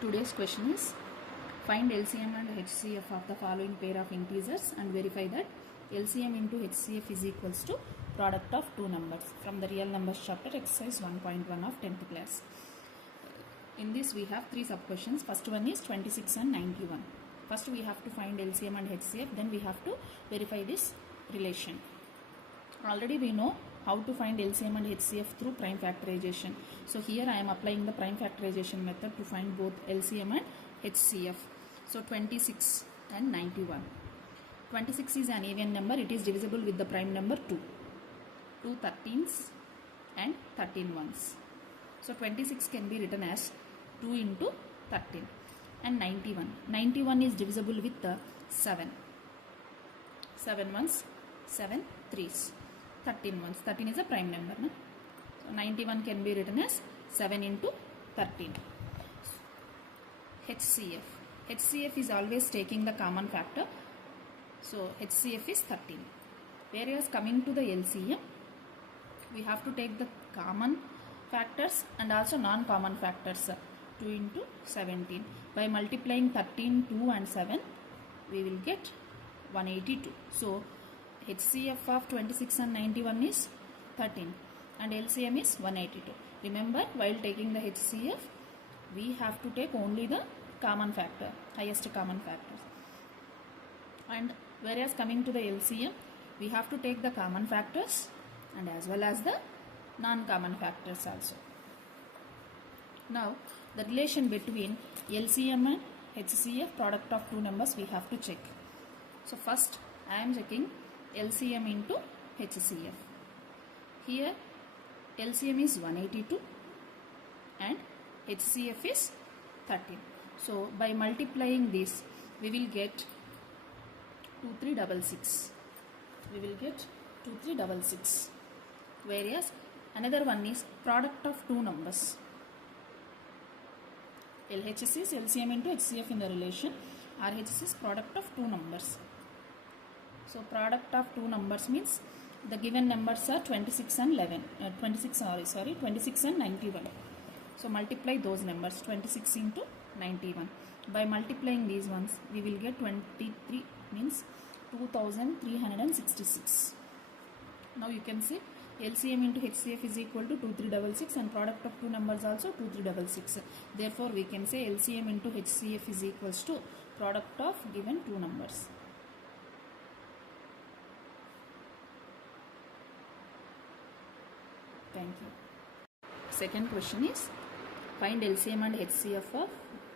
Today's question is find LCM and HCF of the following pair of integers and verify that LCM into HCF is equals to product of two numbers from the real numbers chapter exercise 1.1 of 10th class. In this we have three sub questions. First one is 26 and 91. First we have to find LCM and HCF, then we have to verify this relation. Already we know how to find LCM and HCF through prime factorization. So here I am applying the prime factorization method to find both LCM and HCF. So 26 and 91. 26 is an even number. It is divisible with the prime number 2. 2 13s and 13 ones. So 26 can be written as 2 into 13. And 91. 91 is divisible with the 7. 7 ones, 7 threes. 13 ones. 13 is a prime number. No? So 91 can be written as 7 into 13. HCF. HCF is always taking the common factor. So HCF is 13. Whereas coming to the LCM, we have to take the common factors and also non-common factors. 2 into 17. By multiplying 13, 2 and 7, we will get 182. So HCF of 26 and 91 is 13 and LCM is 182. Remember, while taking the HCF, we have to take only the common factor, highest common factors. And whereas coming to the LCM, we have to take the common factors and as well as the non-common factors also. Now, the relation between LCM and HCF, product of two numbers, we have to check. So first, I am checking LCM into HCF. Here LCM is 182 and HCF is 13. So by multiplying this, we will get 2366. We will get 2366. Whereas another one is product of two numbers. LHS is LCM into HCF in the relation. RHS is product of two numbers. So product of two numbers means the given numbers are 26 and 26 and 91. So multiply those numbers, 26 into 91. By multiplying these ones, we will get 23 means 2366. Now you can see LCM into HCF is equal to 2366 and product of two numbers also 2366. Therefore we can say LCM into HCF is equals to product of given two numbers. Thank you. Second question is find LCM and HCF of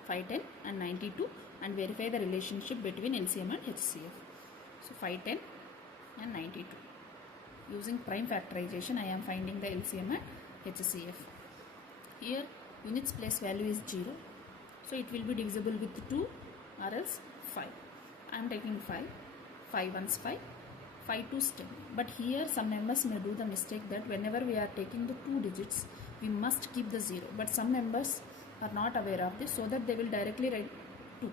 510 and 92 and verify the relationship between LCM and HCF. So 510 and 92. Using prime factorization, I am finding the LCM and HCF. Here units place value is 0. So it will be divisible with 2 or else 5. I am taking 5. 5 ones 5. 5 to 10. But here some members may do the mistake that whenever we are taking the two digits, we must keep the 0. But some members are not aware of this, so that they will directly write 2.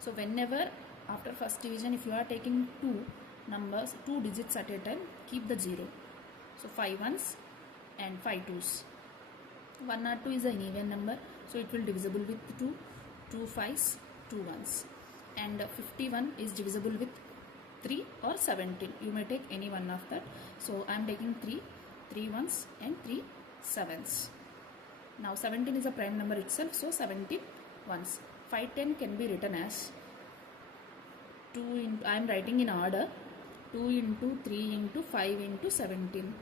So whenever after first division, if you are taking two numbers, two digits at a time, keep the 0. So 5 ones and 5 twos. 1 or 2 is an even number, so it will divisible with 2. 2 5s, 2 ones. And 51 is divisible with 3 or 17. You may take any one of that. So I am taking 3 ones and 3 sevens. Now 17 is a prime number itself, so 17 ones. 510 can be written as 2 into, I am writing in order, 2 into 3 into 5 into 17.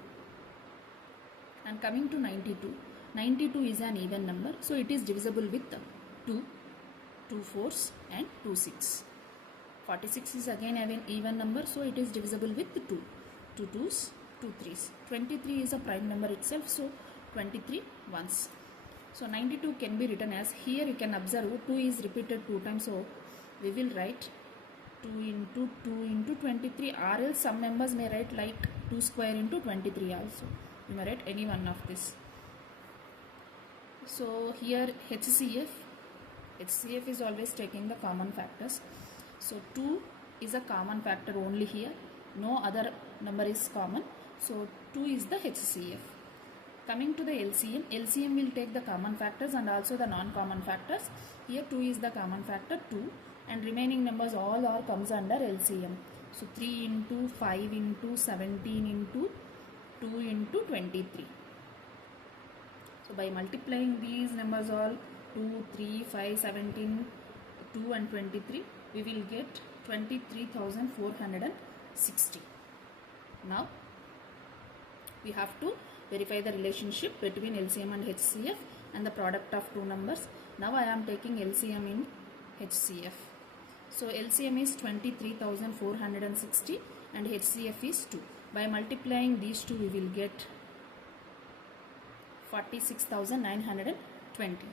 And coming to 92. 92 is an even number, so it is divisible with 2, 2 4s and 2 6. 46 is again an even number, so it is divisible with 2, 2 2s, 2 3s. 23 is a prime number itself, so 23 ones. So 92 can be written as, here you can observe 2 is repeated 2 times, so we will write 2 into 2 into 23, or else some members may write like 2 square into 23 also. You may write any one of this. So here HCF is always taking the common factors. So 2 is a common factor only here. No other number is common. So 2 is the HCF. Coming to the LCM, LCM will take the common factors and also the non-common factors. Here 2 is the common factor, 2, and remaining numbers all are comes under LCM. So 3 into 5 into 17 into 2 into 23. So by multiplying these numbers all 2, 3, 5, 17, 2 and 23, we will get 23,460. Now we have to verify the relationship between LCM and HCF and the product of two numbers. Now I am taking LCM in HCF. So LCM is 23,460 and HCF is 2. By multiplying these two, we will get 46,920.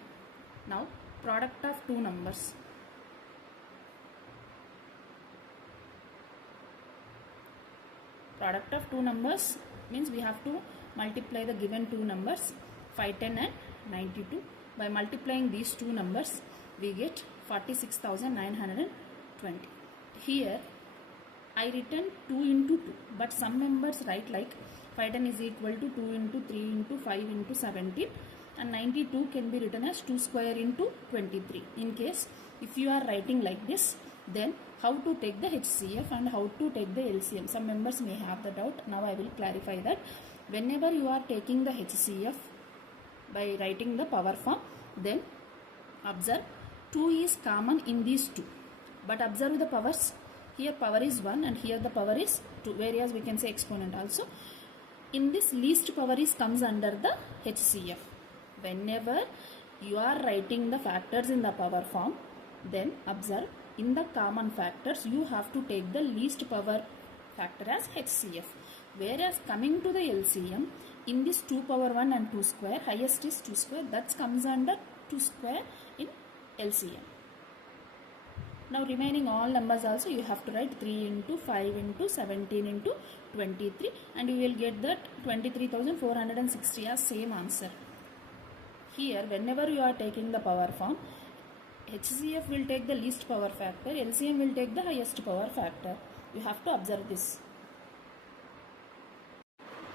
Now product of two numbers. Product of two numbers means we have to multiply the given two numbers 510 and 92. By multiplying these two numbers, we get 46,920. Here I written 2 into 2, but some members write like 510 is equal to 2 into 3 into 5 into 17, and 92 can be written as 2 square into 23. In case if you are writing like this, then how to take the HCF and how to take the LCM. Some members may have the doubt. Now I will clarify that. Whenever you are taking the HCF by writing the power form, then observe 2 is common in these two. But observe the powers. Here power is 1 and here the power is 2. Whereas we can say exponent also. In this least power is comes under the HCF. Whenever you are writing the factors in the power form, then observe in the common factors you have to take the least power factor as HCF. Whereas coming to the LCM, in this 2 power 1 and 2 square, highest is 2 square, that comes under 2 square in LCM. Now remaining all numbers also you have to write 3 into 5 into 17 into 23, and you will get that 23,460 as same answer. Here whenever you are taking the power form, HCF will take the least power factor, LCM will take the highest power factor. You have to observe this.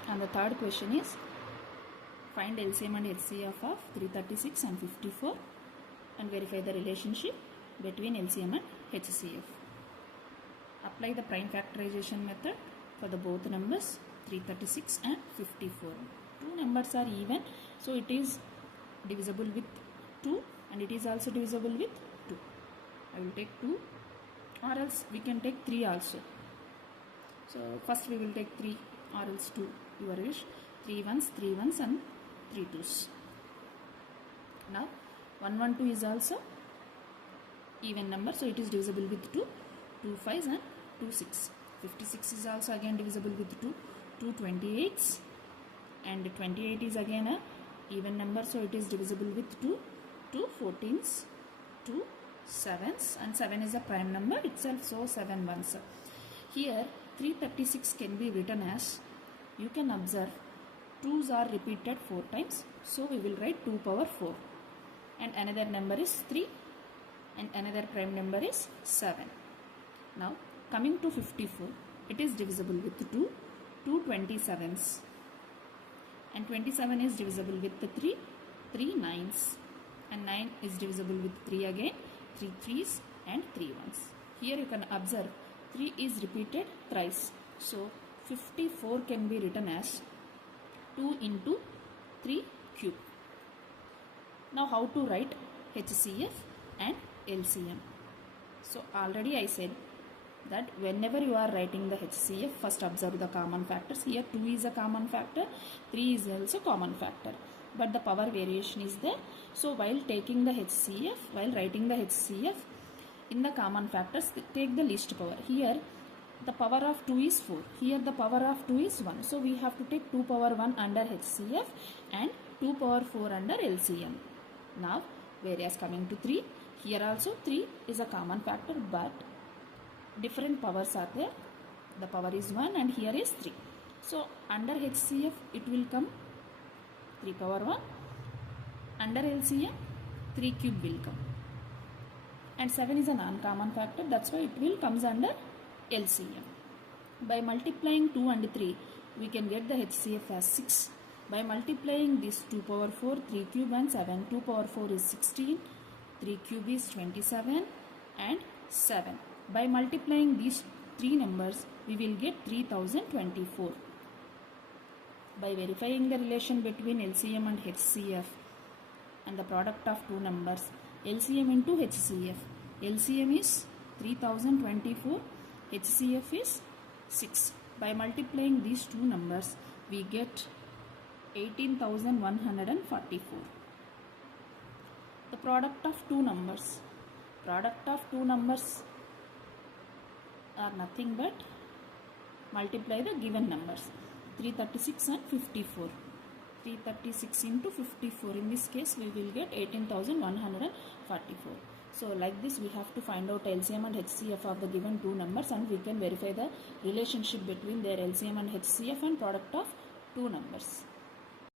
And the third question is, find LCM and HCF of 336 and 54 and verify the relationship between LCM and HCF. Apply the prime factorization method for the both numbers 336 and 54. Two numbers are even, so it is divisible with 2 and it is also divisible with 2. I will take 2, or else we can take 3 also. So first we will take 3 or else 2, your wish. 3 ones and 3 twos. Now 112 is also even number, so it is divisible with 2, 2 5s and 2 6. 56 is also again divisible with 2, 2 28s, and 28 is again a even number, so it is divisible with 2, 2 14s, 2 7s, and 7 is a prime number itself, so 7 ones. Here 336 can be written as, you can observe 2's are repeated 4 times, so we will write 2 power 4, and another number is 3 and another prime number is 7. Now coming to 54, it is divisible with 2, 2 27s, and 27 is divisible with 3, 3 9s, and 9 is divisible with 3 again, 3 3s and 3 1s. Here you can observe 3 is repeated thrice, so 54 can be written as 2 into 3 cube. Now how to write HCF and LCM? So already I said that whenever you are writing the HCF, first observe the common factors. Here 2 is a common factor, 3 is also common factor, but the power variation is there. So while taking the HCF, while writing the HCF, in the common factors take the least power. Here the power of 2 is 4, here the power of 2 is 1, so we have to take 2 power 1 under HCF and 2 power 4 under LCM. Now whereas coming to 3, here also 3 is a common factor, but different powers are there. The power is 1 and here is 3, so under HCF it will come 3 power 1, under LCM 3 cube will come, and 7 is a non-common factor, that's why it will comes under LCM. By multiplying 2 and 3, we can get the HCF as 6, By multiplying this 2 power 4, 3 cube and 7, 2 power 4 is 16, 3 cube is 27 and 7. By multiplying these three numbers, we will get 3024. By verifying the relation between LCM and HCF and the product of two numbers, LCM into HCF. LCM is 3024, HCF is 6. By multiplying these two numbers, we get 18,144. The product of two numbers. Product of two numbers are nothing but multiply the given numbers. 336 and 54. 336 into 54. In this case, we will get 18,144. So like this, we have to find out LCM and HCF of the given two numbers, and we can verify the relationship between their LCM and HCF and product of two numbers.